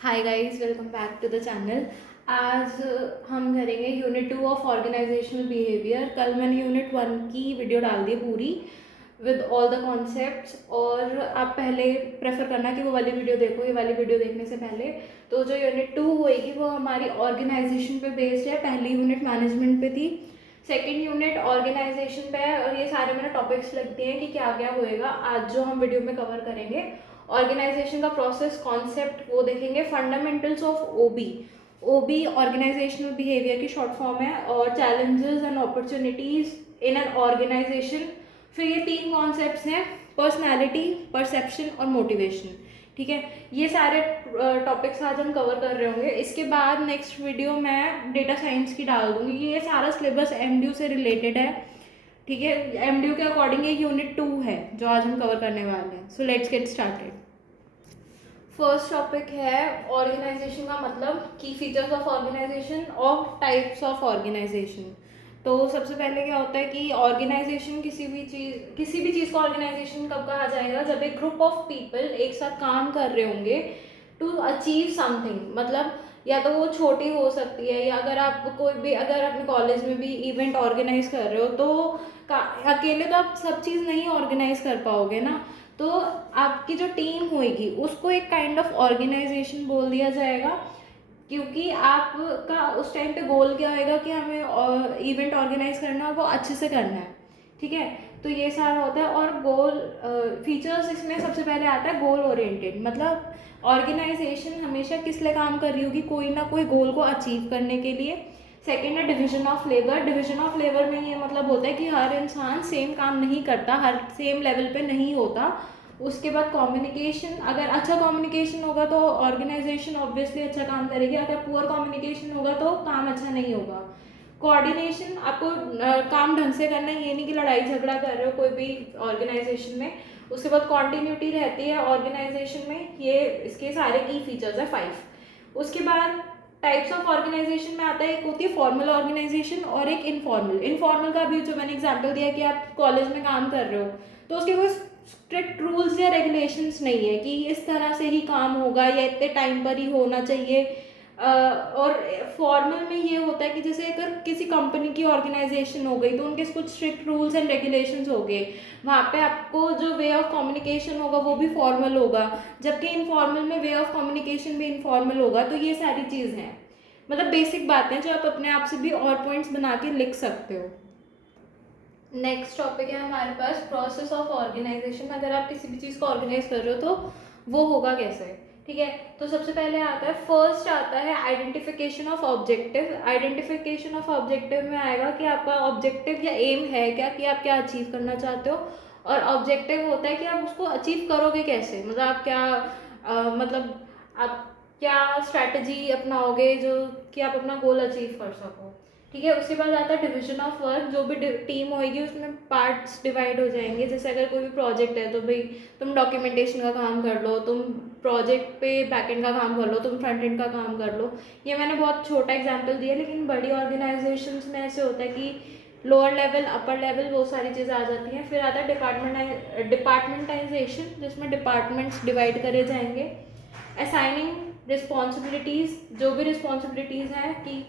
Hi guys, welcome back to the channel. आज हम करेंगे यूनिट 2 ऑफ ऑर्गेनाइजेशनल बिहेवियर। कल मैंने यूनिट 1 की वीडियो डाल दी पूरी विद ऑल द कॉन्सेप्ट्स, और आप पहले प्रेफर करना कि वो वाली वीडियो देखो ये वाली वीडियो देखने से पहले। तो जो यूनिट 2 होएगी वो हमारी ऑर्गेनाइजेशन पे बेस्ड है। पहली यूनिट मैनेजमेंट पे थी, सेकेंड यूनिट ऑर्गेनाइजेशन पे है, और ये सारे मैंने टॉपिक्स लिख दिए हैं कि क्या क्या होएगा आज जो हम वीडियो में कवर करेंगे। ऑर्गेनाइजेशन का प्रोसेस कॉन्सेप्ट वो देखेंगे। Fundamentals of OB, OB organisational behaviour की शॉर्ट फॉर्म है, और challenges and opportunities in an organisation. फिर ये तीन कॉन्सेप्ट्स हैं, पर्सनैलिटी, परसेप्शन और मोटिवेशन। ठीक है, ये सारे टॉपिक्स आज हम कवर कर रहे होंगे। इसके बाद नेक्स्ट वीडियो मैं डेटा साइंस की डाल दूंगी। ये सारा सिलेबस एमडीयू से रिलेटेड है। ठीक है, एमडीयू के अकॉर्डिंग ये यूनिट 2 है जो आज हम कवर करने वाले हैं। So let's get started. First topic है ऑर्गेनाइजेशन का मतलब, की फीचर्स ऑफ ऑर्गेनाइजेशन और टाइप्स ऑफ ऑर्गेनाइजेशन। तो सबसे पहले क्या होता है कि ऑर्गेनाइजेशन किसी भी चीज़ का ऑर्गेनाइजेशन कब कहा जाएगा, जब एक ग्रुप ऑफ पीपल एक साथ काम कर रहे होंगे टू अचीव समथिंग। मतलब या तो वो छोटी हो सकती है, या अगर आप कोई भी अगर अपने कॉलेज में भी इवेंट ऑर्गेनाइज कर रहे हो तो अकेले तो आप सब चीज़ नहीं ऑर्गेनाइज कर पाओगे ना। तो आपकी जो टीम होएगी उसको एक काइंड ऑफ ऑर्गेनाइजेशन बोल दिया जाएगा, क्योंकि आपका उस टाइम पे गोल क्या होएगा कि हमें इवेंट ऑर्गेनाइज करना है, वो अच्छे से करना है। ठीक है, तो ये सारा होता है। और गोल फीचर्स इसमें सबसे पहले आता है गोल ओरिएंटेड। मतलब ऑर्गेनाइजेशन हमेशा किस लिए काम कर रही होगी, कोई ना कोई गोल को अचीव करने के लिए। सेकेंड है division of labour. Division of labour में ये मतलब होता है कि हर इंसान सेम काम नहीं करता, हर सेम लेवल पे नहीं होता। उसके बाद कम्युनिकेशन, अगर अच्छा कम्युनिकेशन होगा तो ऑर्गेनाइजेशन ऑब्वियसली अच्छा काम करेगी, अगर पुअर कम्युनिकेशन होगा तो काम अच्छा नहीं होगा। कोऑर्डिनेशन, आपको काम ढंग से करना है, ये नहीं कि लड़ाई झगड़ा कर रहे हो कोई भी ऑर्गेनाइजेशन में। उसके बाद कॉन्टीन्यूटी रहती है ऑर्गेनाइजेशन में। ये इसके सारे की फीचर्स है 5। उसके बाद टाइप्स ऑफ ऑर्गेनाइजेशन में आता है, एक होती है फॉर्मल ऑर्गेनाइजेशन और एक इनफॉर्मल। इनफॉर्मल का भी जो मैंने एग्जांपल दिया कि आप कॉलेज में काम कर रहे हो तो उसके कोई स्ट्रिक्ट रूल्स या रेगुलेशंस नहीं है कि इस तरह से ही काम होगा या इतने टाइम पर ही होना चाहिए। और फॉर्मल में ये होता है कि जैसे अगर किसी कंपनी की ऑर्गेनाइजेशन हो गई तो उनके कुछ स्ट्रिक्ट रूल्स एंड रेगुलेशंस हो गए, वहाँ पे आपको जो वे ऑफ कम्युनिकेशन होगा वो भी फॉर्मल होगा, जबकि इनफॉर्मल में वे ऑफ कम्युनिकेशन भी इनफॉर्मल होगा। तो ये सारी चीज़ हैं, मतलब बेसिक बातें जो आप अपने आप से भी और पॉइंट्स बना के लिख सकते हो। नेक्स्ट टॉपिक है हमारे पास प्रोसेस ऑफ ऑर्गेनाइजेशन। अगर आप किसी भी चीज़ को ऑर्गेनाइज कर रहे हो तो वो होगा कैसे। ठीक है, तो सबसे पहले आता है, फर्स्ट आता है identification of objective. Identification of objective में आएगा कि आपका ऑब्जेक्टिव या एम है क्या, कि आप क्या अचीव करना चाहते हो। और ऑब्जेक्टिव होता है कि आप उसको अचीव करोगे कैसे, मतलब आप क्या मतलब आप क्या स्ट्रैटेजी अपनाओगे जो कि आप अपना गोल अचीव कर सको। ठीक है, उसके बाद आता है डिवीजन ऑफ वर्क। जो भी टीम होएगी उसमें पार्ट्स डिवाइड हो जाएंगे। जैसे अगर कोई भी प्रोजेक्ट है तो भाई तुम डॉक्यूमेंटेशन का काम कर लो, तुम प्रोजेक्ट पे बैकएंड का काम कर लो, तुम फ्रंट एंड का काम कर लो। ये मैंने बहुत छोटा एग्जांपल दिया, लेकिन बड़ी ऑर्गेनाइजेशंस में ऐसे होता है कि लोअर लेवल अपर लेवल वो सारी चीज़ें आ जाती हैं। फिर आता है डिपार्टमेंटाइजेशन, जिसमें डिपार्टमेंट्स डिवाइड करे जाएंगे। असाइनिंग रिस्पॉन्सिबिलिटीज़, जो भी रिस्पॉन्सिबिलिटीज़ हैं कि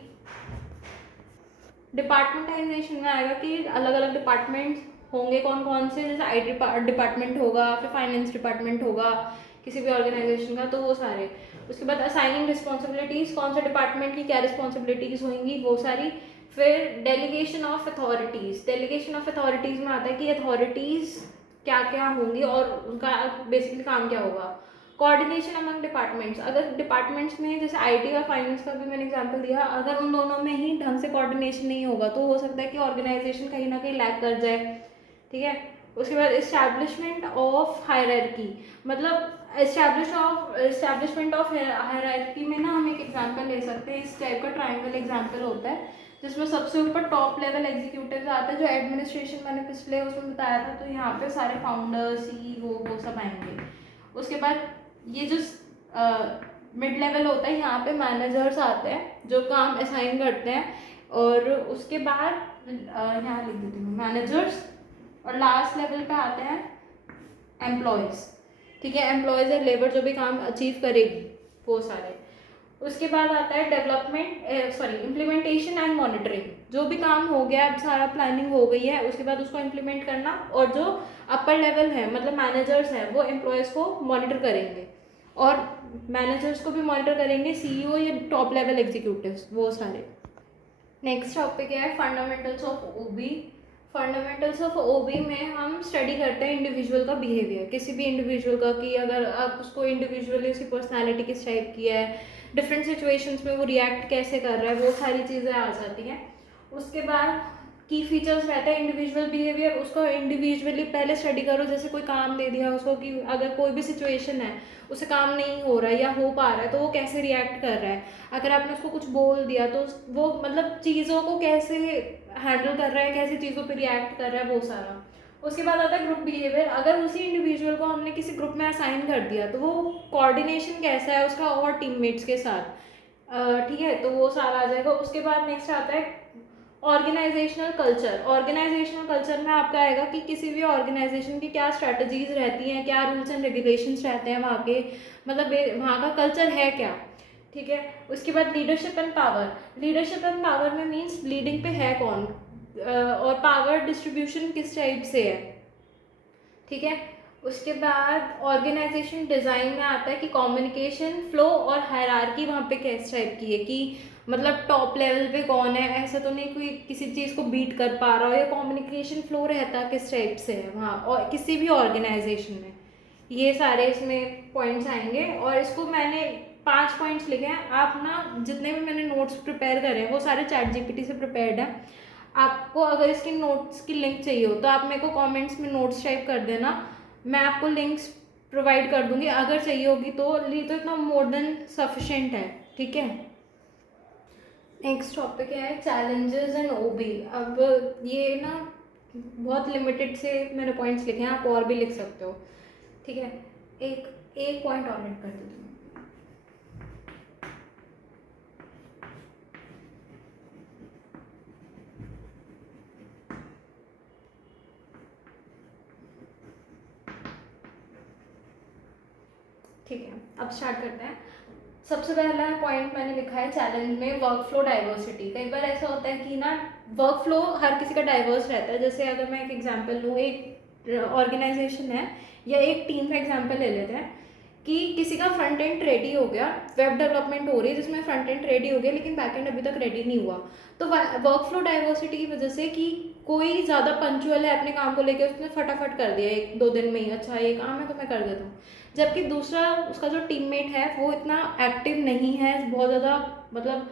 डिपार्टमेंटाइजेशन में आएगा कि अलग अलग डिपार्टमेंट्स होंगे कौन कौन से, जैसे आईटी डिपार्टमेंट होगा, फिर फाइनेंस डिपार्टमेंट होगा किसी भी ऑर्गेनाइजेशन का, तो वो सारे। उसके बाद असाइनिंग रिस्पॉन्सिबिलिटीज़, कौन सा डिपार्टमेंट की क्या रिस्पॉन्सिबिलिटीज़ होंगी वो सारी। फिर delegation of authorities. Delegation of authorities में आता है कि अथॉरिटीज़ क्या क्या होंगी और उनका बेसिकली काम क्या होगा। कोऑर्डिनेशन अमंग डिपार्टमेंट्स, अगर डिपार्टमेंट्स में जैसे आईटी और फाइनेंस का भी मैंने एग्जांपल दिया, अगर उन दोनों में ही ढंग से कोऑर्डिनेशन नहीं होगा तो हो सकता है कि ऑर्गेनाइजेशन कहीं ना कहीं लैग कर जाए। ठीक है, उसके बाद इस्टेब्लिशमेंट ऑफ हायरार्की। मतलब इस्टेब्लिशमेंट ऑफ हायरार्की में ना हम एक एग्जांपल ले सकते हैं। इस टाइप का ट्राइंगल एग्जांपल होता है जिसमें सबसे ऊपर टॉप लेवल एग्जीक्यूटिव आते हैं, जो एडमिनिस्ट्रेशन मैंने पिछले उसमें बताया था, तो यहाँ पे सारे फाउंडर्स सीईओ वो सब आएंगे। उसके बाद ये जो मिड लेवल होता है, यहाँ पे मैनेजर्स आते हैं जो काम असाइन करते हैं। और उसके बाद यहाँ लिख देती हूँ मैनेजर्स। और लास्ट लेवल पे आते हैं एम्प्लॉयज़। ठीक है, एम्प्लॉयज़ है लेबर जो भी काम अचीव करेगी वो सारे। उसके बाद आता है इम्प्लीमेंटेशन एंड मॉनिटरिंग। जो भी काम हो गया, अब सारा प्लानिंग हो गई है, उसके बाद उसको इम्प्लीमेंट करना, और जो अपर लेवल है मतलब मैनेजर्स हैं वो एम्प्लॉयज़ को मॉनिटर करेंगे, और मैनेजर्स को भी मॉनिटर करेंगे सीईओ या टॉप लेवल एग्जीक्यूटिव्स, वो सारे। नेक्स्ट टॉपिक है फंडामेंटल्स ऑफ ओबी। फंडामेंटल्स ऑफ ओबी में हम स्टडी करते हैं इंडिविजुअल का बिहेवियर, किसी भी इंडिविजुअल का, कि अगर आप उसको इंडिविजुअली उसकी पर्सनालिटी किस टाइप की है, डिफरेंट सिचुएशंस में वो रिएक्ट कैसे कर रहा है, वो सारी चीज़ें आ जाती हैं। उसके बाद की फीचर्स रहता है इंडिविजुअल बिहेवियर, उसको इंडिविजुअली पहले स्टडी करो। जैसे कोई काम दे दिया उसको, कि अगर कोई भी सिचुएशन है, उसे काम नहीं हो रहा है या हो पा रहा है, तो वो कैसे रिएक्ट कर रहा है। अगर आपने उसको कुछ बोल दिया तो वो मतलब चीज़ों को कैसे हैंडल कर रहा है, कैसी चीज़ों पे रिएक्ट कर रहा है, वो सारा। उसके बाद आता है ग्रुप बिहेवियर। अगर उसी इंडिविजुअल को हमने किसी ग्रुप में असाइन कर दिया तो वो कोऑर्डिनेशन कैसा है उसका और टीममेट्स के साथ, ठीक है, तो वो सारा आ जाएगा। उसके बाद नेक्स्ट आता है ऑर्गेनाइजेशनल कल्चर। ऑर्गेनाइजेशनल कल्चर में आपका आएगा कि किसी भी ऑर्गेनाइजेशन की क्या स्ट्रैटेजीज रहती हैं, क्या रूल्स एंड रेगुलेशंस रहते हैं वहाँ के, मतलब वहाँ का कल्चर है क्या, ठीक है। उसके बाद leadership and power. Leadership and power में मीन्स लीडिंग पे है कौन, और पावर डिस्ट्रीब्यूशन किस टाइप से है, ठीक है। उसके बाद ऑर्गेनाइजेशन डिज़ाइन में आता है कि कम्युनिकेशन फ्लो और हायरार्की वहाँ पे किस टाइप की है, कि मतलब टॉप लेवल पे कौन है, ऐसा तो नहीं कोई किसी चीज़ को बीट कर पा रहा हो, या कम्युनिकेशन फ्लो रहता किस टाइप से है वहाँ, और किसी भी ऑर्गेनाइजेशन में। ये सारे इसमें पॉइंट्स आएंगे, और इसको मैंने 5 पॉइंट्स लिखे हैं। आप ना जितने भी मैंने नोट्स प्रिपेयर करे हैं वो सारे चैट जीपीटी से प्रिपेयर्ड है। आपको अगर इसकी नोट्स की लिंक चाहिए हो तो आप मेरे को कमेंट्स में नोट्स टाइप कर देना, मैं आपको लिंक्स प्रोवाइड कर दूंगी अगर चाहिए होगी तो। ली तो इतना मोर देन सफिशेंट है, ठीक है। नेक्स्ट टॉपिक है चैलेंजेस एंड ओबी। अब ये ना बहुत लिमिटेड से मैंने पॉइंट्स लिखे हैं, आप और भी लिख सकते हो, ठीक है। एक एक पॉइंट और ऐड कर देती हूँ। ठीक है, अब स्टार्ट करते हैं। सबसे पहला पॉइंट मैंने लिखा है चैलेंज में वर्क फ्लो डाइवर्सिटी। कई बार ऐसा होता है कि ना वर्क फ्लो हर किसी का डाइवर्स रहता है। जैसे अगर मैं एक एग्जांपल लूँ, एक ऑर्गेनाइजेशन है या एक टीम का एग्जांपल ले लेते हैं, कि किसी का फ्रंट एंड रेडी हो गया, वेब डेवलपमेंट हो रही है जिसमें फ्रंट एंड रेडी हो गया लेकिन बैक एंड अभी तक रेडी नहीं हुआ। तो वर्क फ्लो डाइवर्सिटी की वजह से कि कोई ज़्यादा पंचुअल है अपने काम को लेकर, उसने फटाफट कर दिया 1-2 दिन में ही, अच्छा ये काम है तो मैं कर देता हूँ, जबकि दूसरा उसका जो टीममेट है वो इतना एक्टिव नहीं है, बहुत ज़्यादा मतलब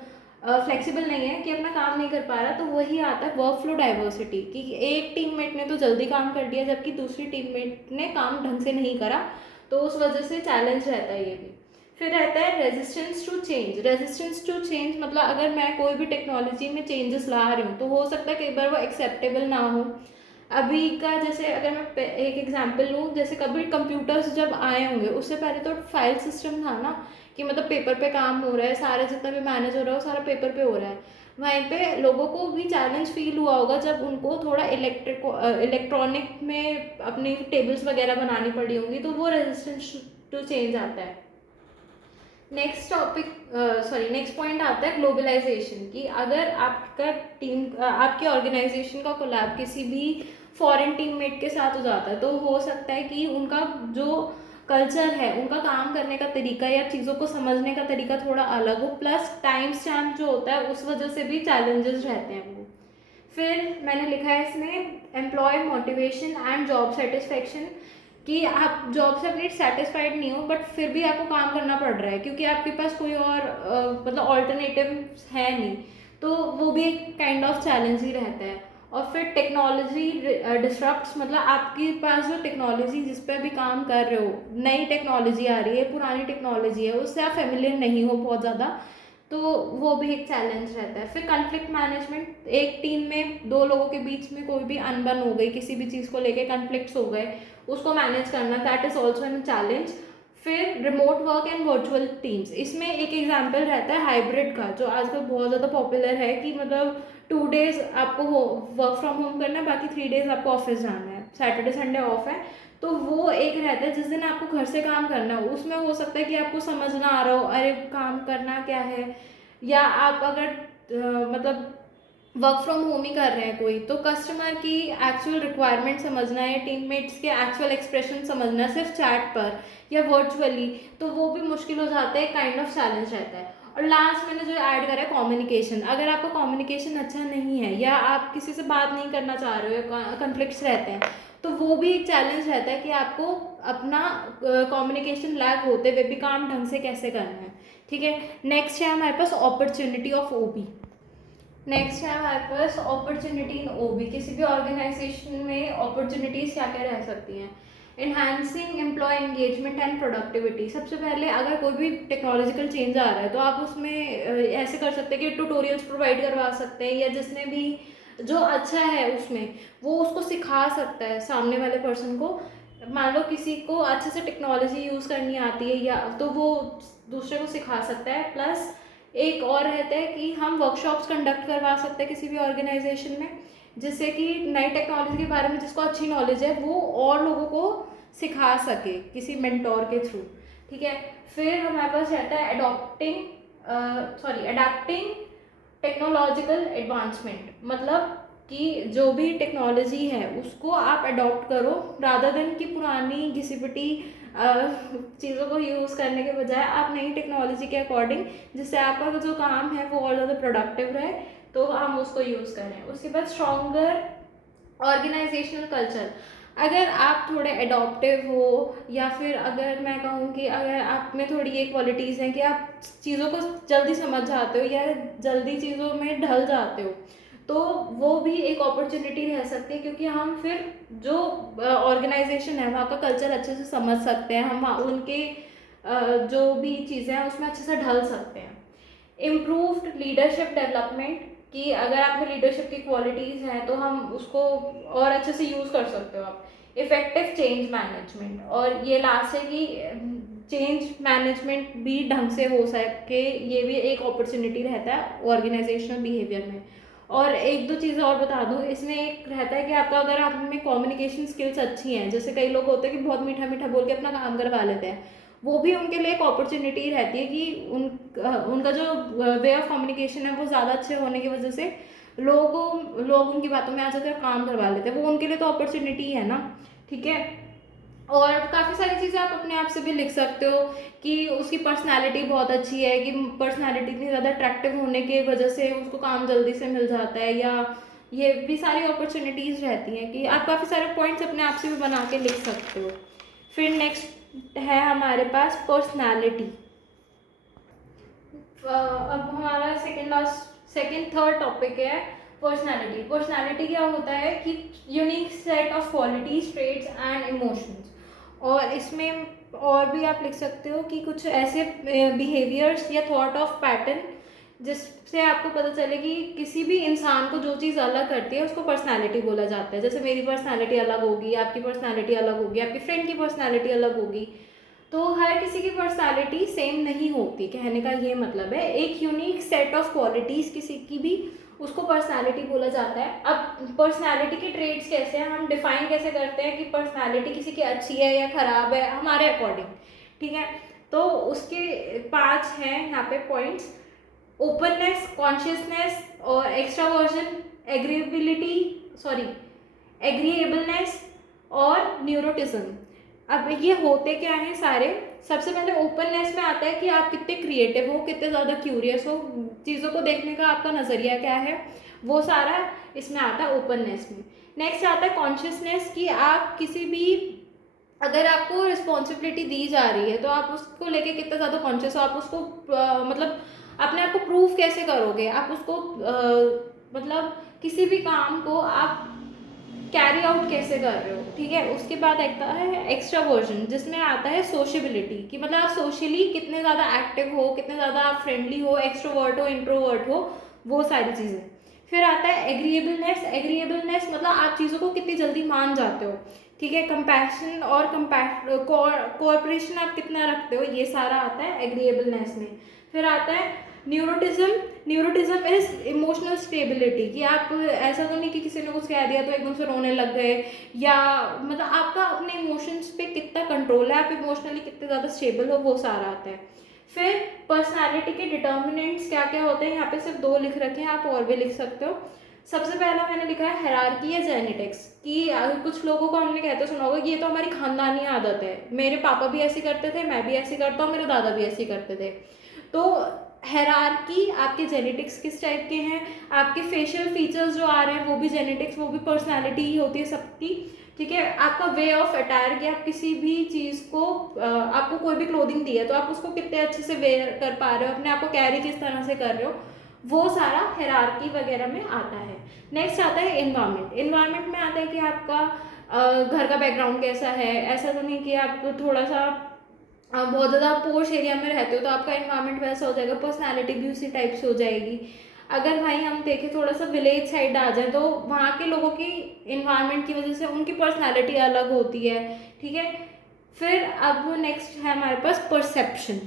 फ्लेक्सिबल नहीं है, कि अपना काम नहीं कर पा रहा। तो वही आता है वर्क फ्लो डाइवर्सिटी, कि एक टीममेट ने तो जल्दी काम कर दिया जबकि दूसरी टीममेट ने काम ढंग से नहीं करा, तो उस वजह से चैलेंज रहता है ये भी। फिर रहता है resistance to change. Resistance to change मतलब अगर मैं कोई भी टेक्नोलॉजी में चेंजेस ला रही हूँ तो हो सकता है कई बार वो एक्सेप्टेबल ना हो। अभी का जैसे अगर मैं एक एग्जांपल लूँ, जैसे कभी कंप्यूटर्स जब आए होंगे उससे पहले तो फाइल सिस्टम था ना, कि मतलब पेपर पे काम हो रहा है, सारा जितना भी मैनेज हो रहा है वो सारा पेपर पे हो रहा है। वहीं पे लोगों को भी चैलेंज फील हुआ होगा जब उनको थोड़ा इलेक्ट्रॉनिक में अपनी टेबल्स वगैरह बनानी पड़ी होंगी, तो वो रेजिस्टेंस टू चेंज आता है। नेक्स्ट पॉइंट आता है ग्लोबलाइजेशन, कि अगर आपका टीम आपकी ऑर्गेनाइजेशन का कोलैब किसी भी फॉरेन टीममेट के साथ हो जाता है, तो हो सकता है कि उनका जो कल्चर है, उनका काम करने का तरीका या चीज़ों को समझने का तरीका थोड़ा अलग हो, प्लस टाइम स्टैम्प जो होता है उस वजह से भी चैलेंजेस रहते हैं वो। फिर मैंने लिखा है इसमें employee motivation and job satisfaction, कि आप जॉब से अपनी सेटिस्फाइड नहीं हो बट फिर भी आपको काम करना पड़ रहा है क्योंकि आपके पास कोई और मतलब ऑल्टरनेटिव है नहीं, तो वो भी एक काइंड ऑफ चैलेंज ही रहता है। और फिर टेक्नोलॉजी डिस्ट्रप्ट्स, मतलब आपके पास जो टेक्नोलॉजी जिस पे अभी काम कर रहे हो, नई टेक्नोलॉजी आ रही है, पुरानी टेक्नोलॉजी है, उससे आप फेमिलियर नहीं हो बहुत ज़्यादा, तो वो भी एक चैलेंज रहता है। फिर कॉन्फ्लिक्ट मैनेजमेंट, एक टीम में 2 लोगों के बीच में कोई भी अनबन हो गई, किसी भी चीज़ को लेके कॉन्फ्लिक्ट्स हो गए, उसको मैनेज करना, that is also an challenge. फिर remote work and virtual teams, इसमें एक एग्जांपल रहता है हाइब्रिड का, जो आजकल बहुत ज़्यादा पॉपुलर है, कि मतलब 2 डेज आपको वर्क फ्रॉम होम करना है, बाकी 3 डेज आपको ऑफिस जाना है, सैटरडे संडे ऑफ है, तो वो एक रहता है जिस दिन आपको घर से काम करना हो, उसमें हो सकता है कि आपको समझ ना आ रहा हो अरे काम करना क्या है, या आप अगर मतलब वर्क फ्रॉम होम ही कर रहे हैं कोई, तो कस्टमर की एक्चुअल रिक्वायरमेंट समझना या टीममेट्स के एक्चुअल एक्सप्रेशन समझना सिर्फ चैट पर या वर्चुअली, तो वो भी मुश्किल हो जाता है, काइंड ऑफ चैलेंज रहता है। और लास्ट मैंने जो ऐड करा है कम्युनिकेशन, अगर आपका कम्युनिकेशन अच्छा नहीं है या आप किसी से बात नहीं करना चाह रहे हो या कन्फ्लिक्ट्स रहते हैं, तो वो भी एक चैलेंज रहता है कि आपको अपना कम्युनिकेशन लैग होते हुए भी काम ढंग से कैसे करना है। ठीक है, नेक्स्ट है हमारे पास अपॉर्चुनिटी ऑफ ओबी। नेक्स्ट है हमारे पास अपॉर्चुनिटी इन ओबी। किसी भी ऑर्गेनाइजेशन में अपॉर्चुनिटीज़ क्या क्या रह सकती हैं? Enhancing employee engagement and productivity. सबसे पहले अगर कोई भी टेक्नोलॉजिकल चेंज आ रहा है तो आप उसमें ऐसे कर सकते हैं कि ट्यूटोरियल्स प्रोवाइड करवा सकते हैं, या जिसने भी जो अच्छा है उसमें वो उसको सिखा सकता है सामने वाले पर्सन को। मान लो किसी को अच्छे से टेक्नोलॉजी यूज़ करनी आती है, या तो वो दूसरे को सिखा सकता है। प्लस एक और रहता है कि हम वर्कशॉप्स कंडक्ट करवा सकते हैं किसी भी ऑर्गेनाइजेशन में, जिससे कि नई टेक्नोलॉजी के बारे में जिसको अच्छी नॉलेज है वो और लोगों को सिखा सके किसी मेंटोर के थ्रू। ठीक है, फिर हमारे पास रहता है अडेप्टिंग टेक्नोलॉजिकल एडवांसमेंट। मतलब कि जो भी टेक्नोलॉजी है उसको आप अडॉप्ट करो, रादर देन कि पुरानी घिसी पिटी चीज़ों को यूज़ करने के बजाय आप नई टेक्नोलॉजी के अकॉर्डिंग, जिससे आपका जो काम है वो और ज़्यादा प्रोडक्टिव रहे, तो हम उसको यूज़ करें। उसके बाद स्ट्रॉन्गर ऑर्गेनाइजेशनल कल्चर। अगर आप थोड़े एडॉप्टिव हो, या फिर अगर मैं कहूँ कि अगर आप में थोड़ी ये क्वालिटीज़ हैं कि आप चीज़ों को जल्दी समझ जाते हो या जल्दी चीज़ों में ढल जाते हो, तो वो भी एक अपॉर्चुनिटी रह सकती है, क्योंकि हम फिर जो ऑर्गेनाइजेशन है वहाँ का कल्चर अच्छे से समझ सकते हैं, हम उनके जो भी चीज़ें हैं उसमें अच्छे से ढल सकते हैं। इम्प्रूव्ड लीडरशिप डेवलपमेंट, कि अगर आप में लीडरशिप की क्वालिटीज़ हैं तो हम उसको और अच्छे से यूज़ कर सकते हो आप। इफ़ेक्टिव चेंज मैनेजमेंट, और ये लास्ट है कि चेंज मैनेजमेंट भी ढंग से हो सके, ये भी एक अपॉर्चुनिटी रहता है ऑर्गेनाइजेशनल बिहेवियर में। और एक दो चीज़ें और बता दूँ, इसमें एक रहता है कि आपका अगर आप में कम्युनिकेशन स्किल्स अच्छी हैं, जैसे कई लोग होते हैं कि बहुत मीठा मीठा बोल के अपना काम करवा लेते हैं, वो भी उनके लिए एक अपॉर्चुनिटी रहती है कि उनका जो वे ऑफ कम्युनिकेशन है वो ज़्यादा अच्छे होने की वजह से लोग उनकी बातों में आ जाते हैं, काम करवा लेते हैं, वो उनके लिए तो अपॉर्चुनिटी है ना। ठीक है, और काफ़ी सारी चीज़ें आप अपने आप से भी लिख सकते हो कि उसकी पर्सनालिटी बहुत अच्छी है, कि पर्सनालिटी इतनी ज़्यादा अट्रैक्टिव होने की वजह से उसको काम जल्दी से मिल जाता है, या ये भी सारी अपॉर्चुनिटीज़ रहती हैं कि आप काफ़ी सारे पॉइंट्स अपने आप से भी बना के लिख सकते हो। फिर नेक्स्ट है हमारे पास पर्सनालिटी। अब हमारा सेकेंड थर्ड टॉपिक है पर्सनालिटी। पर्सनालिटी क्या होता है कि unique set of qualities, traits and emotions. और इसमें और भी आप लिख सकते हो कि कुछ ऐसे बिहेवियर्स या थॉट ऑफ पैटर्न जिससे आपको पता चले कि किसी भी इंसान को जो चीज़ अलग करती है उसको पर्सनालिटी बोला जाता है। जैसे मेरी पर्सनालिटी अलग होगी, आपकी पर्सनालिटी अलग होगी, आपकी फ्रेंड की पर्सनालिटी अलग होगी, तो हर किसी की पर्सनालिटी सेम नहीं होती। कहने का ये मतलब है एक यूनिक सेट ऑफ क्वालिटीज़ किसी की भी, उसको पर्सनालिटी बोला जाता है। अब पर्सनालिटी के ट्रेड्स कैसे हैं, हम डिफाइन कैसे करते हैं कि पर्सनालिटी किसी की अच्छी है या ख़राब है हमारे अकॉर्डिंग। ठीक है, तो उसके 5 हैं यहाँ पे पॉइंट्स। ओपननेस, कॉन्शियसनेस और एक्स्ट्रावर्जन, एग्रीएबलनेस और न्यूरोटिज्म। अब ये होते क्या हैं सारे? सबसे पहले ओपननेस में आता है कि आप कितने क्रिएटिव हो, कितने ज़्यादा क्यूरियस हो, चीज़ों को देखने का आपका नज़रिया क्या है, वो सारा इसमें आता है ओपननेस में। नेक्स्ट आता है कॉन्शियसनेस, कि आप किसी भी, अगर आपको रिस्पॉन्सिबिलिटी दी जा रही है तो आप उसको लेके कितना ज़्यादा कॉन्शियस हो, आप उसको मतलब अपने आप को प्रूव कैसे करोगे, आप उसको मतलब किसी भी काम को आप कैरी आउट कैसे कर रहे हो। ठीक है, उसके बाद आता है एक्स्ट्रावर्जन, जिसमें आता है सोशबिलिटी, कि मतलब आप सोशली कितने ज़्यादा एक्टिव हो, कितने ज़्यादा आप फ्रेंडली हो, एक्सट्रोवर्ट हो, इंट्रोवर्ट हो, वो सारी चीज़ें। फिर आता है एग्रीएबलनेस मतलब आप चीज़ों को कितनी जल्दी मान जाते हो। ठीक है, कंपैशन और कोऑपरेशन आप कितना रखते हो, ये सारा आता है एग्रीएबलनेस में। फिर आता है neuroticism neuroticism is emotional stability, कि आप ऐसा तो नहीं कि किसी ने कुछ कह दिया तो एकदम से रोने लग गए, या मतलब आपका अपने इमोशंस पे कितना कंट्रोल है, आप इमोशनली कितने ज़्यादा स्टेबल हो, वो सारा आता है। फिर पर्सनालिटी के डिटर्मिनेंट्स क्या क्या होते हैं, यहाँ पे सिर्फ 2 लिख रखे हैं, आप और भी लिख सकते हो। सबसे पहला मैंने लिखा है हायरार्की या जेनेटिक्स, कि कुछ लोगों को हमने कहते सुना होगा कि ये तो हमारी खानदानी आदत है, मेरे पापा भी ऐसे करते थे, मैं भी ऐसे करता हूँ, मेरे दादा भी ऐसे करते थे। तो हायरार्की आपके जेनेटिक्स किस टाइप के हैं, आपके फेशियल फीचर्स जो आ रहे हैं वो भी जेनेटिक्स, वो भी पर्सनालिटी ही होती है सबकी, ठीक है। आपका वे ऑफ अटायर, कि आप किसी भी चीज़ को आपको कोई भी क्लोथिंग दी है तो आप उसको कितने अच्छे से वेयर कर पा रहे हो, अपने आप को कैरी किस तरह से कर रहे हो, वो सारा हायरार्की वगैरह में आता है। नेक्स्ट आता है एनवायरनमेंट। एनवायरनमेंट में आता है कि आपका घर का बैकग्राउंड कैसा है, ऐसा तो नहीं कि आप थोड़ा सा बहुत ज़्यादा पोश एरिया में रहते हो तो आपका एनवायरनमेंट वैसा हो जाएगा, पर्सनालिटी भी उसी टाइप से हो जाएगी। अगर भाई हम देखें थोड़ा सा विलेज साइड आ जाए तो वहाँ के लोगों की एनवायरनमेंट की वजह से उनकी पर्सनालिटी अलग होती है, ठीक है। फिर अब नेक्स्ट है हमारे पास परसेप्शन।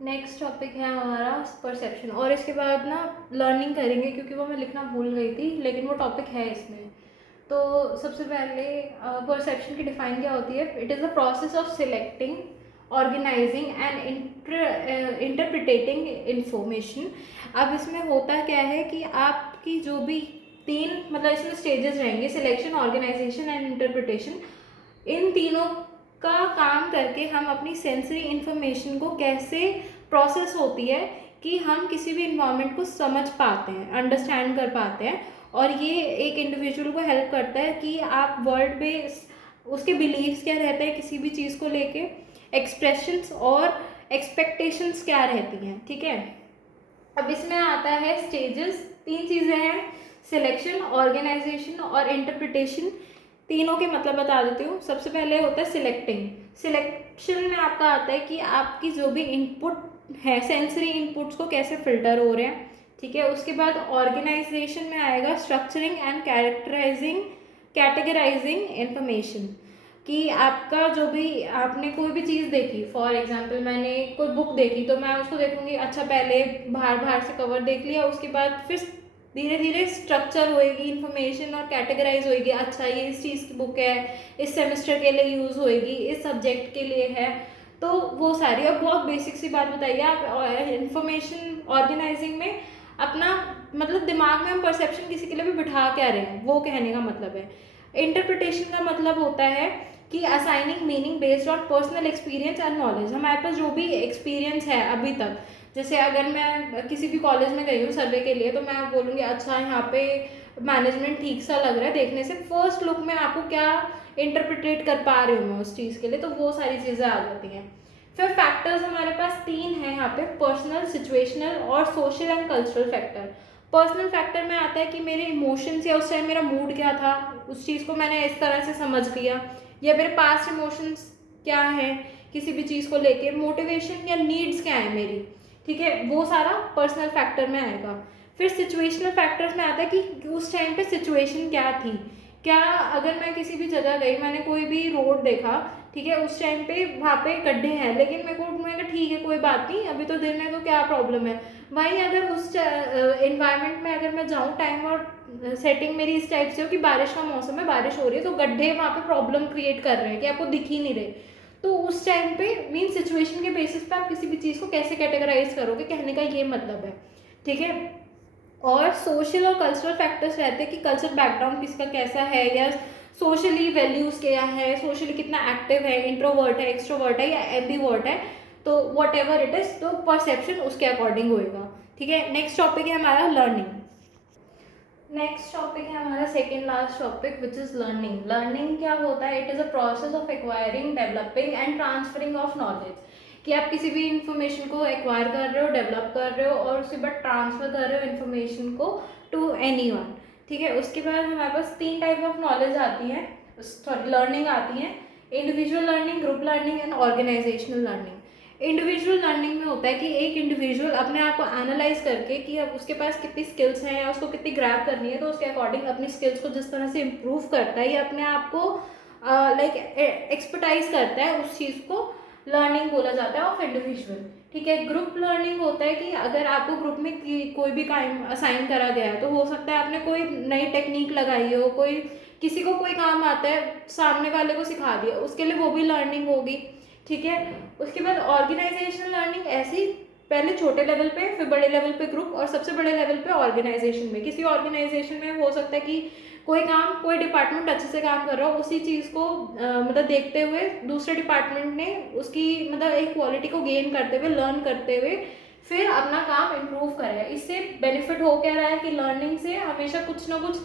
नेक्स्ट टॉपिक है हमारा परसेप्शन, और इसके बाद ना लर्निंग करेंगे क्योंकि वो मैं लिखना भूल गई थी, लेकिन वो टॉपिक है इसमें। तो सबसे पहले परसेप्शन की डिफाइन क्या होती है, it is the process of selecting, organising and interpreting information. अब इसमें होता क्या है कि आपकी जो भी 3 मतलब इसमें स्टेजेस रहेंगे, सिलेक्शन, ऑर्गेनाइजेशन एंड इंटरप्रिटेशन। इन तीनों का काम करके हम अपनी सेंसरी इंफॉर्मेशन को कैसे प्रोसेस होती है कि हम किसी भी इन्वायरमेंट को समझ पाते हैं, अंडरस्टैंड कर पाते हैं, और ये एक इंडिविजुअल को हेल्प करता है कि आप वर्ल्ड में उसके बिलीव्स क्या रहते हैं किसी भी चीज़ को लेके, एक्सप्रेशंस और एक्सपेक्टेशंस क्या रहती हैं, ठीक है। अब इसमें आता है स्टेजेस, 3 चीज़ें हैं, सिलेक्शन, ऑर्गेनाइजेशन और इंटरप्रिटेशन। तीनों के मतलब बता देती हूँ। सबसे पहले होता है सिलेक्टिंग। सिलेक्शन में आपका आता है कि आपकी जो भी इनपुट है, सेंसरी इनपुट्स को कैसे फिल्टर हो रहे हैं, ठीक है। उसके बाद ऑर्गेनाइजेशन में आएगा स्ट्रक्चरिंग एंड कैटेगराइजिंग इंफॉर्मेशन, कि आपका जो भी आपने कोई भी चीज़ देखी, फॉर एग्जांपल मैंने कोई बुक देखी तो मैं उसको देखूंगी, अच्छा पहले बाहर से कवर देख लिया, उसके बाद फिर धीरे धीरे स्ट्रक्चर होएगी इन्फॉर्मेशन और कैटेगराइज होएगी, अच्छा ये इस चीज़ की बुक है, इस सेमेस्टर के लिए यूज़ होएगी, इस सब्जेक्ट के लिए है, तो वो सारी। अब बहुत बेसिक सी बात बताइए, आप इन्फॉर्मेशन ऑर्गेनाइजिंग में अपना मतलब दिमाग में हम परसेप्शन किसी के लिए भी बिठा क्या रहे हैं, वो कहने का मतलब है। इंटरप्रिटेशन का मतलब होता है कि assigning meaning based on personal experience and knowledge. हमारे पास जो भी एक्सपीरियंस है अभी तक, जैसे अगर मैं किसी भी कॉलेज में गई हूँ सर्वे के लिए तो मैं बोलूँगी अच्छा यहाँ पे मैनेजमेंट ठीक सा लग रहा है देखने से, फर्स्ट लुक में आपको क्या इंटरप्रिटेट कर पा रही हूँ मैं उस चीज़ के लिए, तो वो सारी चीज़ें आ जाती हैं। फिर फैक्टर्स हमारे पास 3 हैं यहाँ पे, पर्सनल, सिचुएशनल और social and cultural factor. Personal factor में आता है कि मेरे इमोशंस या उस टाइम मेरा मूड क्या था, उस चीज़ को मैंने इस तरह से समझ लिया, या मेरे पास्ट इमोशंस क्या है किसी भी चीज़ को लेके, मोटिवेशन या नीड्स क्या है मेरी, ठीक है, वो सारा पर्सनल फैक्टर में आएगा। फिर सिचुएशनल फैक्टर्स में आता है कि उस टाइम पे सिचुएशन क्या थी, क्या अगर मैं किसी भी जगह गई, मैंने कोई भी रोड देखा, ठीक है, उस टाइम पे वहाँ पे गड्ढे हैं, लेकिन मैं कहा ठीक है कोई बात नहीं, अभी तो दिन है तो क्या प्रॉब्लम है। वहीं अगर उस इन्वायरमेंट में अगर मैं जाऊँ, टाइम और सेटिंग मेरी इस टाइप से हो कि बारिश का मौसम है, बारिश हो रही है, तो गड्ढे वहाँ पे प्रॉब्लम क्रिएट कर रहे हैं कि आपको दिख ही नहीं रहे, तो उस टाइम पे मीन सिचुएशन के बेसिस पे आप किसी भी चीज़ को कैसे कैटेगराइज करोगे, कहने का ये मतलब है, ठीक है। और सोशल और कल्चरल फैक्टर्स रहते हैं कि कल्चरल बैकग्राउंड किसका कैसा है, या सोशली वैल्यूज़ क्या है, सोशली कितना एक्टिव है, इंट्रोवर्ट है, एक्सट्रोवर्ट है या एम्बीवर्ट है, तो वट एवर इट इज़, तो परसेप्शन उसके अकॉर्डिंग होएगा, ठीक है। नेक्स्ट टॉपिक है हमारा लर्निंग। नेक्स्ट टॉपिक है हमारा second last topic which is learning. Learning क्या होता है, it is a process of acquiring, developing and transferring of knowledge, कि आप किसी भी इंफॉर्मेशन को एक्वायर कर रहे हो, डेवलप कर रहे हो और उसके बाद ट्रांसफ़र कर रहे हो इंफॉर्मेशन को टू एनीवन, ठीक है। उसके बाद हमारे पास 3 टाइप ऑफ नॉलेज आती है, सॉरी लर्निंग आती है, individual learning, group learning and organisational learning. Individual learning में होता है कि एक इंडिविजुअल अपने आप को एनालाइज करके कि अब उसके पास कितनी स्किल्स हैं या उसको कितनी ग्रैब करनी है, तो उसके अकॉर्डिंग अपनी स्किल्स को जिस तरह से इम्प्रूव करता है या अपने आप को लाइक एक्सपर्टाइज करता है उस चीज़ को लर्निंग बोला जाता है ऑफ इंडिविजुअल। ठीक है, ग्रुप लर्निंग होता है कि अगर आपको ग्रुप में कोई भी काम असाइन करा गया है, तो हो सकता है आपने कोई नई टेक्निक लगाई हो, कोई किसी को कोई काम आता है, सामने वाले को सिखा दिया, उसके लिए वो भी लर्निंग होगी। ठीक है, उसके बाद ऑर्गेनाइजेशनल लर्निंग ऐसी, पहले छोटे लेवल पे, फिर बड़े लेवल पे ग्रुप, और सबसे बड़े लेवल पे ऑर्गेनाइजेशन में। किसी ऑर्गेनाइजेशन में हो सकता है कि कोई काम, कोई डिपार्टमेंट अच्छे से काम कर रहा हो, उसी चीज़ को मतलब देखते हुए दूसरे डिपार्टमेंट ने उसकी मतलब एक क्वालिटी को गेन करते हुए, लर्न करते हुए फिर अपना काम इम्प्रूव करेगा। इससे बेनिफिट हो क्या रहा है कि लर्निंग से हमेशा कुछ ना कुछ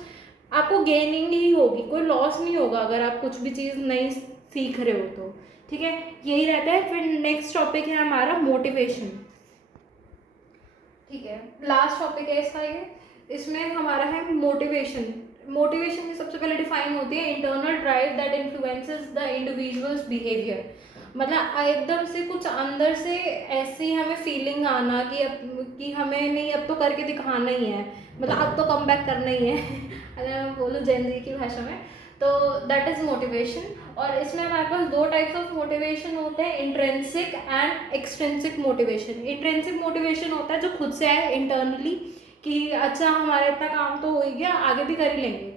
आपको गेनिंग ही होगी, कोई लॉस नहीं होगा अगर आप कुछ भी चीज़ नई सीख रहे हो तो। ठीक है, यही रहता है। फिर नेक्स्ट टॉपिक है हमारा मोटिवेशन। ठीक है, लास्ट टॉपिक है इसका ये। इसमें हमारा है मोटिवेशन। मोटिवेशन की सबसे पहले डिफाइन होती है internal drive that influences the individuals behaviour. मतलब एकदम से कुछ अंदर से ऐसी हमें फीलिंग आना कि अब कि हमें नहीं, अब तो करके दिखाना ही है, मतलब अब तो कम बैक करना ही है अगर मैं बोलूँ जेन जी की भाषा में, तो दैट इज़ मोटिवेशन। और इसमें हमारे पास दो टाइप्स ऑफ मोटिवेशन होते हैं, intrinsic and extrinsic motivation. Intrinsic motivation होता है जो खुद से आए इंटरनली, कि अच्छा हमारा इतना काम तो हो ही गया, आगे भी कर ही लेंगे,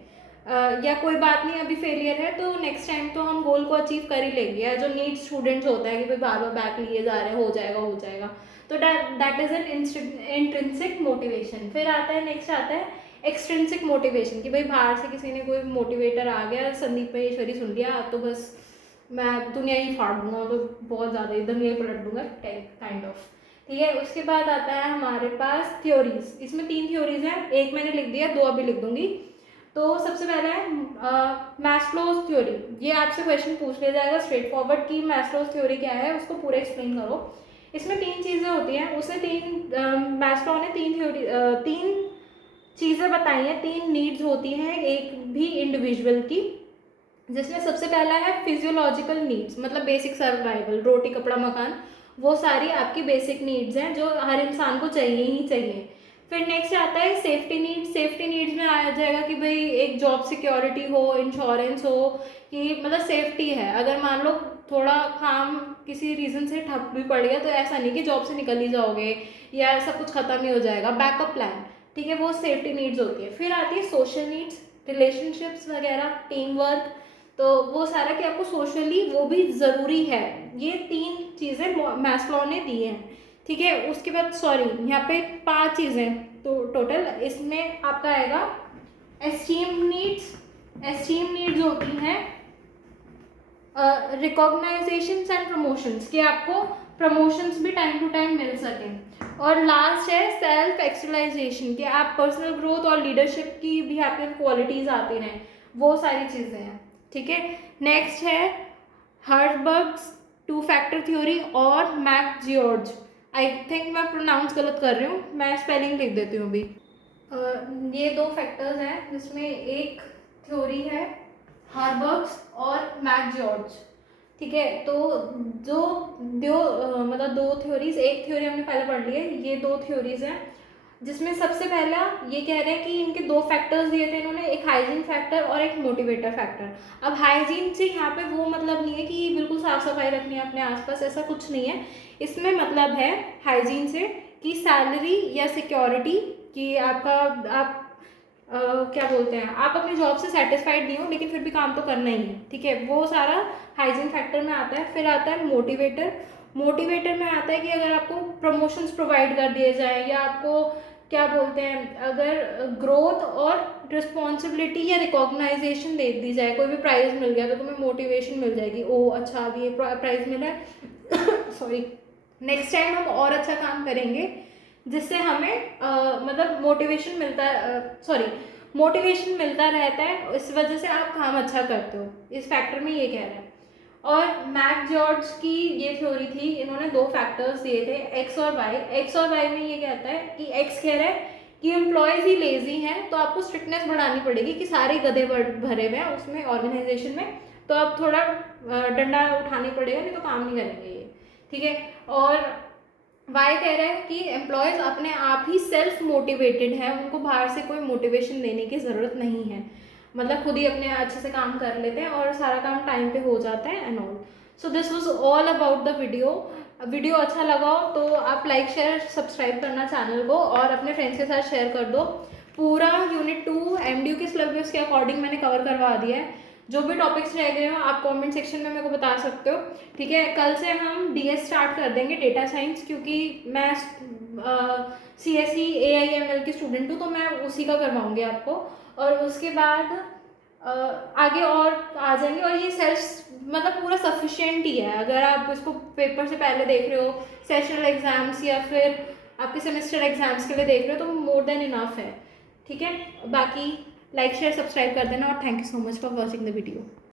या कोई बात नहीं अभी फेलियर है तो नेक्स्ट टाइम तो हम गोल को अचीव कर ही लेंगे। या जो नीट स्टूडेंट्स होता है कि भाई बार बार बैक लिए जा रहे हैं, हो जाएगा हो जाएगा, तो that is an intrinsic motivation. फिर आता है, नेक्स्ट आता है एक्सट्रिंसिक मोटिवेशन, कि भाई बाहर से किसी ने कोई मोटिवेटर आ गया, संदीप महेश्वरी सुन लिया तो बस मैं दुनिया ही फाड़ दूंगा, तो बहुत ज़्यादा एकदम ये पलट दूंगा काइंड ऑफ। ठीक है, उसके बाद आता है हमारे पास थ्योरीज। इसमें 3 थ्योरीज हैं, एक मैंने लिख दिया, 2 अभी लिख दूंगी। तो सबसे पहला है मैस्लोज थ्योरी। ये आपसे क्वेश्चन पूछ लिया जाएगा स्ट्रेट फॉरवर्ड कि मैस्लोज थ्योरी क्या है, उसको पूरा एक्सप्लेन करो। इसमें 3 चीज़ें होती हैं, उसने 3 मैस्लो ने 3 थ्योरी 3 चीज़ें बताई हैं, 3 नीड्स होती हैं एक भी इंडिविजुअल की, जिसमें सबसे पहला है फिजियोलॉजिकल नीड्स, मतलब बेसिक सर्वाइवल, रोटी कपड़ा मकान, वो सारी आपकी बेसिक नीड्स हैं जो हर इंसान को चाहिए ही चाहिए। फिर नेक्स्ट आता है सेफ्टी नीड्स। सेफ्टी नीड्स में आ जाएगा कि भाई एक जॉब सिक्योरिटी हो, इंश्योरेंस हो, कि मतलब सेफ्टी है, अगर मान लो थोड़ा काम किसी रीज़न से ठप भी पड़ गया तो ऐसा नहीं कि जॉब से निकल ही जाओगे या सब कुछ ख़त्म ही हो जाएगा, बैकअप प्लान। ठीक है, वो सेफ्टी नीड्स होती है। फिर आती है सोशल नीड्स, रिलेशनशिप्स वगैरह, टीम वर्क, तो वो सारा कि आपको सोशली वो भी ज़रूरी है। ये 3 चीज़ें मैस्लो ने दी हैं। ठीक है, उसके बाद सॉरी यहाँ पे 5 चीज़ें तो टोटल, इसमें आपका आएगा एस्टीम नीड्स। एस्टीम नीड्स होती हैं रिकॉग्नाइजेशंस एंड प्रमोशंस, कि आपको प्रमोशंस भी टाइम टू टाइम मिल सकें। और लास्ट है सेल्फ एक्चुअलाइजेशन, कि आप पर्सनल ग्रोथ और लीडरशिप की भी आपके क्वालिटीज़ आती रहें, वो सारी चीज़ें हैं। ठीक है, नेक्स्ट है हर्बर्ग्स 2 फैक्टर थ्योरी और मैकजियोर्ज। आई थिंक मैं प्रोनाउंस गलत कर रही हूँ, मैं स्पेलिंग लिख देती हूँ अभी। ये 2 फैक्टर्स हैं, जिसमें एक थ्योरी है हर्बर्ग्स और मैकजियोर्ज। ठीक है, तो जो मतलब 2 थ्योरीज, एक थ्योरी हमने पहले पढ़ ली है, ये 2 थ्योरीज हैं, जिसमें सबसे पहला ये कह रहे हैं कि इनके 2 फैक्टर्स दिए थे इन्होंने, एक हाइजीन फैक्टर और एक मोटिवेटर फैक्टर। अब हाइजीन से यहाँ पे वो मतलब नहीं है कि बिल्कुल साफ सफाई रखनी है अपने आसपास, ऐसा कुछ नहीं है। इसमें मतलब है हाइजीन से कि सैलरी या सिक्योरिटी, कि आपका आप क्या बोलते हैं, आप अपनी जॉब से सेटिस्फाइड नहीं हो लेकिन फिर भी काम तो करना ही है। ठीक है, वो सारा हाइजीन फैक्टर में आता है। फिर आता है मोटिवेटर। मोटिवेटर में आता है कि अगर आपको प्रमोशंस प्रोवाइड कर दिए जाए, या आपको क्या बोलते हैं, अगर ग्रोथ और रिस्पॉन्सिबिलिटी या रिकॉग्नाइजेशन दे दी जाए, कोई भी प्राइज़ मिल गया तो तुम्हें मोटिवेशन मिल जाएगी, ओ अच्छा अभी ये प्राइज़ मिला है सॉरी, नेक्स्ट टाइम हम और अच्छा काम करेंगे, जिससे हमें मतलब मोटिवेशन मिलता है, सॉरी मोटिवेशन मिलता रहता है, इस वजह से आप काम अच्छा करते हो, इस फैक्टर में ये कह रहे हैं। और मैक जॉर्ज की ये थ्योरी थी, इन्होंने 2 फैक्टर्स दिए थे, एक्स और वाई। एक्स और वाई में ये कहता है कि एक्स कह रहा है कि एम्प्लॉयज़ ही लेजी हैं, तो आपको स्ट्रिक्टनेस बढ़ानी पड़ेगी कि सारे गधे भरे हुए हैं उसमें ऑर्गेनाइजेशन में, तो अब थोड़ा डंडा उठानी पड़ेगा, नहीं तो काम नहीं करेंगे ये। ठीक है, और वाई कह रहा है कि एम्प्लॉयज़ अपने आप ही सेल्फ मोटिवेटेड हैं, उनको बाहर से कोई मोटिवेशन देने की ज़रूरत नहीं है, मतलब खुद ही अपने अच्छे से काम कर लेते हैं और सारा काम टाइम पे हो जाता है and all. So this was all about the video अच्छा लगा हो तो आप लाइक शेयर सब्सक्राइब करना चैनल को और अपने फ्रेंड्स के साथ शेयर कर दो। पूरा यूनिट 2 एमडीयू के सिलेबस के अकॉर्डिंग मैंने कवर करवा दिया है। जो भी टॉपिक्स रह गए हो आप कमेंट सेक्शन में मेरे को बता सकते हो, ठीक है। कल से हम डीएस स्टार्ट कर देंगे, डेटा साइंस, क्योंकि मैं CSE AIML की स्टूडेंट हूँ तो मैं उसी का करवाऊँगी आपको। और उसके बाद आगे और आ जाएंगे। और ये सेल्फ मतलब पूरा सफिशिएंट ही है, अगर आप इसको पेपर से पहले देख रहे हो, सेशनल एग्ज़ाम्स या फिर आपके सेमेस्टर एग्ज़ाम्स के लिए देख रहे हो, तो मोर देन इनफ है, ठीक है। बाकी लाइक शेयर सब्सक्राइब कर देना और thank you so much for watching the video.